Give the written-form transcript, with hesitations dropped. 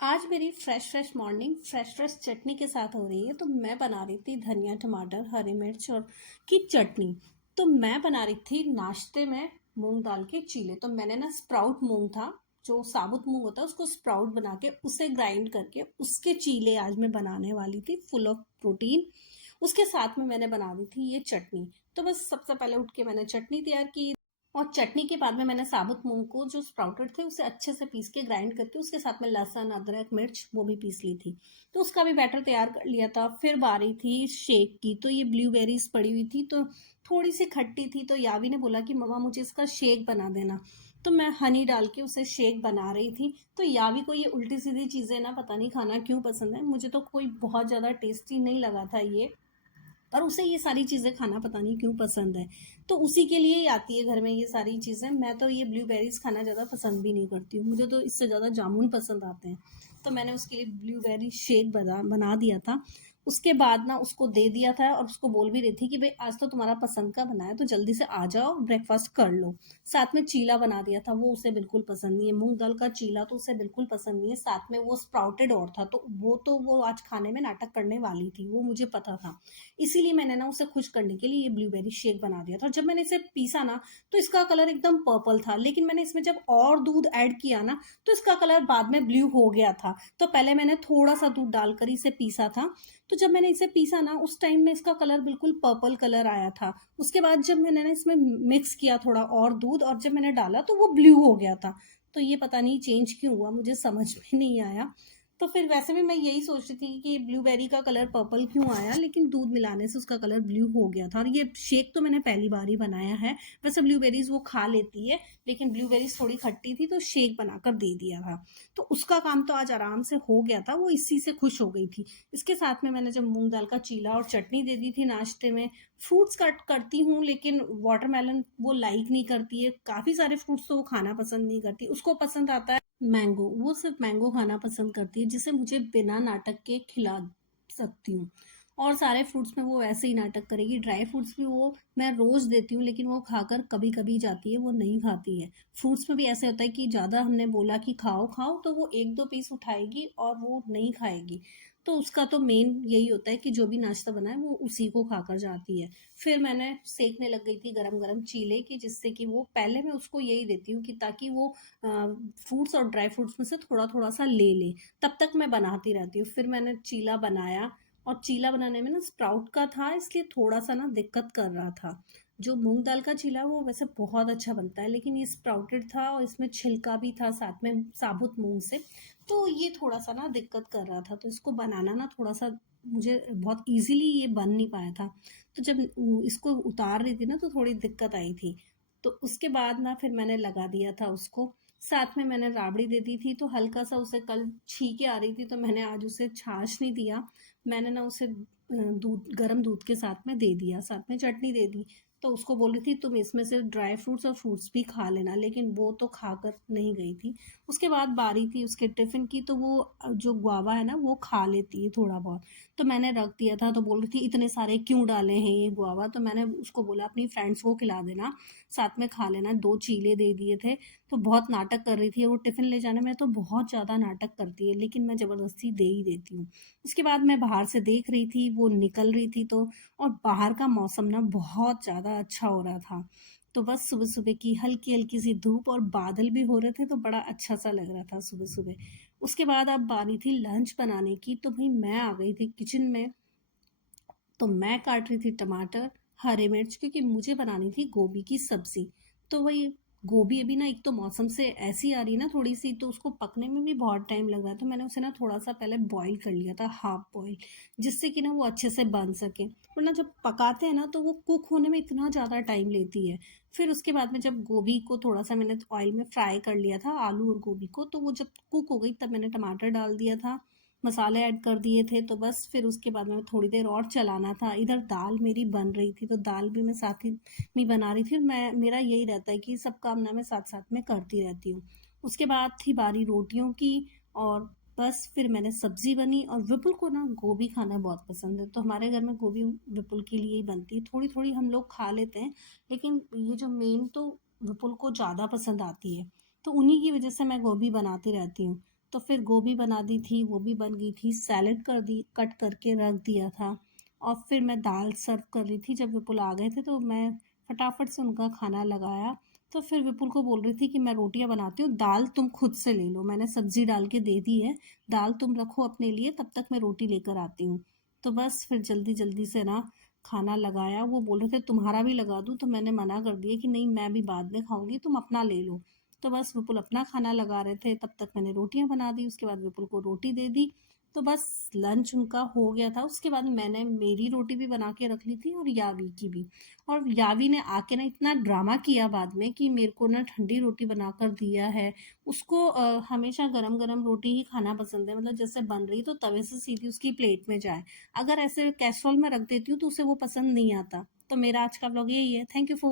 आज मेरी fresh morning fresh चटनी के साथ हो रही है। तो मैं बना रही थी धनिया टमाटर हरी मिर्च और की चटनी। तो मैं बना रही थी नाश्ते में मूंग दाल के चीले। तो मैंने ना स्प्राउट मूंग था, जो साबुत मूंग होता है उसको स्प्राउट बना के उसे ग्राइंड करके उसके चीले आज मैं बनाने वाली थी, फुल ऑफ प्रोटीन। उसके साथ में मैंने बना दी थी ये चटनी। तो बस सबसे पहले उठ के मैंने चटनी तैयार की, और चटनी के बाद में मैंने साबुत मूंग को जो स्प्राउटेड थे उसे अच्छे से पीस के ग्राइंड करके उसके साथ में लहसुन अदरक मिर्च वो भी पीस ली थी। तो उसका भी बैटर तैयार कर लिया था। फिर बारी थी शेक की। तो ये ब्लूबेरीज पड़ी हुई थी, तो थोड़ी सी खट्टी थी, तो यावी ने बोला कि मम्मा मुझे इसका शेक बना देना। तो मैं हनी डाल के उसे शेक बना रही थी। तो यावी को ये उल्टी सीधी चीज़ें ना पता नहीं खाना क्यों पसंद है, मुझे तो कोई बहुत ज़्यादा टेस्टी नहीं लगा था ये, और उसे ये सारी चीज़ें खाना पता नहीं क्यों पसंद है। तो उसी के लिए ही आती है घर में ये सारी चीज़ें। मैं तो ये ब्लूबेरीज खाना ज़्यादा पसंद भी नहीं करती हूँ, मुझे तो इससे ज़्यादा जामुन पसंद आते हैं। तो मैंने उसके लिए ब्लूबेरी शेक बना बना दिया था। उसके बाद ना उसको दे दिया था, और उसको बोल भी रही थी कि भाई आज तो तुम्हारा पसंद का बना है तो जल्दी से आ जाओ ब्रेकफास्ट कर लो। साथ में चीला बना दिया था, वो उसे बिल्कुल पसंद नहीं है, मूंग दाल का चीला तो उसे बिल्कुल पसंद नहीं है। साथ में वो स्प्राउटेड और था, तो वो आज खाने में नाटक करने वाली थी, वो मुझे पता था। इसीलिए मैंने ना उसे खुश करने के लिए ये ब्लूबेरी शेक बना दिया था। और जब मैंने इसे पीसा ना, तो इसका कलर एकदम पर्पल था, लेकिन मैंने इसमें जब और दूध ऐड किया ना, तो इसका कलर बाद में ब्लू हो गया था। तो पहले मैंने थोड़ा सा दूध डालकर इसे पीसा था। तो जब मैंने इसे पीसा ना, उस टाइम में इसका कलर बिल्कुल पर्पल कलर आया था। उसके बाद जब मैंने ना इसमें मिक्स किया थोड़ा और दूध, और जब मैंने डाला तो वो ब्लू हो गया था। तो ये पता नहीं चेंज क्यों हुआ, मुझे समझ में नहीं आया। तो फिर वैसे भी मैं यही सोच रही थी कि ब्लूबेरी का कलर पर्पल क्यों आया, लेकिन दूध मिलाने से उसका कलर ब्लू हो गया था। और ये शेक तो मैंने पहली बार ही बनाया है। वैसे ब्लूबेरीज वो खा लेती है, लेकिन ब्लूबेरीज थोड़ी खट्टी थी तो शेक बनाकर दे दिया था। तो उसका काम तो आज आराम से हो गया था, वो इसी से खुश हो गई थी। इसके साथ में मैंने जब मूंग दाल का चीला और चटनी दे दी थी नाश्ते में। फ्रूट्स कट करती हूँ, लेकिन वाटरमेलन वो लाइक नहीं करती है। काफ़ी सारे फ्रूट्स तो वो खाना पसंद नहीं करती, उसको पसंद आता है मैंगो। वो सिर्फ मैंगो खाना पसंद करती है, जिसे मुझे बिना नाटक के खिला सकती हूँ। और सारे फ्रूट्स में वो ऐसे ही नाटक करेगी। ड्राई फ्रूट्स भी वो मैं रोज़ देती हूँ, लेकिन वो खाकर कभी कभी जाती है, वो नहीं खाती है। फ्रूट्स में भी ऐसे होता है कि ज़्यादा हमने बोला कि खाओ खाओ, तो वो एक दो पीस उठाएगी और वो नहीं खाएगी। तो उसका तो मेन यही होता है कि जो भी नाश्ता बना है वो उसी को खाकर जाती है। फिर मैंने सेकने लग गई थी गरम गरम चीले की, जिससे कि वो पहले मैं उसको यही देती हूँ कि ताकि वो फ्रूट्स और ड्राई फ्रूट्स में से थोड़ा थोड़ा सा ले ले। तब तक मैं बनाती रहती हूँ। फिर मैंने चीला बनाया, और चीला बनाने में ना स्प्राउट का था, इसलिए थोड़ा सा ना दिक्कत कर रहा था। जो मूंग दाल का चीला वो वैसे बहुत अच्छा बनता है, लेकिन ये स्प्राउटेड था और इसमें छिलका भी था साथ में साबुत मूंग से। तो ये थोड़ा सा ना दिक्कत कर रहा था, तो इसको बनाना ना थोड़ा सा मुझे बहुत इजीली ये बन नहीं पाया था। तो जब इसको उतार रही थी ना, तो थोड़ी दिक्कत आई थी। तो उसके बाद ना फिर मैंने लगा दिया था उसको। साथ में मैंने राबड़ी दे दी थी, तो हल्का सा उसे कल छींके आ रही थी, तो मैंने आज उसे छाछ नहीं दिया। मैंने ना उसे दूध गर्म दूध के साथ में दे दिया, साथ में चटनी दे दी। तो उसको बोली थी तुम इसमें से ड्राई फ्रूट्स और फ्रूट्स भी खा लेना, लेकिन वो तो खाकर नहीं गई थी। उसके बाद बारी थी उसके टिफ़िन की, तो वो जो गुआवा है ना वो खा लेती है थोड़ा बहुत। तो मैंने रख दिया था, तो बोल रही थी इतने सारे क्यों डाले हैं ये गुआवा। तो मैंने उसको बोला अपनी फ्रेंड्स को खिला देना, साथ में खा लेना। 2 चीले दे दिए थे। तो बहुत नाटक कर रही थी, वो टिफ़िन ले जाने में तो बहुत ज़्यादा नाटक करती है, लेकिन मैं ज़बरदस्ती दे ही देती हूँ। उसके बाद मैं बाहर से देख रही थी, वो निकल रही थी तो, और बाहर का मौसम ना बहुत ज़्यादा अच्छा हो रहा था। तो बस सुबह-सुबह की हल्की-हल्की सी धूप और बादल भी हो रहे थे, तो बड़ा अच्छा-सा लग रहा था सुबह-सुबह। उसके बाद अब बारी थी लंच बनाने की, तो भई मैं आ गई थी किचन में। तो मैं काट रही थी टमाटर, हरी मिर्च, क्योंकि मुझे बनानी थी गोभी की सब्ज़ी। तो वही गोभी अभी ना एक तो मौसम से ऐसी आ रही है ना थोड़ी-सी, तो उसको पकने में भी बहुत टाइम लग रहा है। तो मैंने उसे ना थोड़ा-सा पहले बॉयल कर लिया था, हाफ़ बॉयल, जिससे कि ना वो अच्छे से बन सके। वरना जब पकाते हैं ना तो वो कुक होने में इतना ज़्यादा टाइम लेती है। फिर उसके बाद में जब गोभी को थोड़ा-सा मैंने ऑयल में फ्राई कर लिया था, आलू और गोभी को, तो वो जब कुक हो गई तब मैंने टमाटर डाल दिया था, मसाले ऐड कर दिए थे। तो बस फिर उसके बाद में थोड़ी देर और चलाना था। इधर दाल मेरी बन रही थी, तो दाल भी मैं साथ ही में बना रही थी। मैं मेरा यही रहता है कि सब काम ना मैं साथ-साथ में करती रहती हूँ। उसके बाद थी बारी रोटियों की, और बस फिर मैंने सब्ज़ी बनी। और विपुल को ना गोभी खाना बहुत पसंद है, तो हमारे घर में गोभी विपुल के लिए ही बनती है। थोड़ी-थोड़ी हम लोग खा लेते हैं, लेकिन ये जो मेन तो विपुल को ज़्यादा पसंद आती है। तो उन्हीं की वज़ह से मैं गोभी बनाती रहती हूँ। तो फिर गोभी बना दी थी, वो भी बन गई थी, सैलेड कर दी, कट करके रख दिया था। और फिर मैं दाल सर्व कर रही थी, जब विपुल आ गए थे तो मैं फटाफट से उनका खाना लगाया। तो फिर विपुल को बोल रही थी कि मैं रोटियां बनाती हूँ, दाल तुम खुद से ले लो, मैंने सब्जी डाल के दे दी है, दाल तुम रखो अपने लिए, तब तक मैं रोटी लेकर आती हूँ। तो बस फिर जल्दी जल्दी से ना खाना लगाया। वो बोल रहे थे तुम्हारा भी लगा दूँ, तो मैंने मना कर दिया कि नहीं, मैं भी बाद में खाऊंगी, तुम अपना ले लो। तो बस विपुल अपना खाना लगा रहे थे, तब तक मैंने रोटियां बना दी, उसके बाद विपुल को रोटी दे दी। तो बस लंच उनका हो गया था। उसके बाद मैंने मेरी रोटी भी बना के रख ली थी और यावी की भी। और यावी ने आके ना इतना ड्रामा किया बाद में कि मेरे को ना ठंडी रोटी बनाकर दिया है। उसको हमेशा गरम गरम रोटी ही खाना पसंद है, मतलब जैसे बन रही तो तवे से सीधी उसकी प्लेट में जाए। अगर ऐसे कैसरोल में रख देती हूँ तो उसे वो पसंद नहीं आता। तो मेरा आज का व्लॉग यही है। Thank you for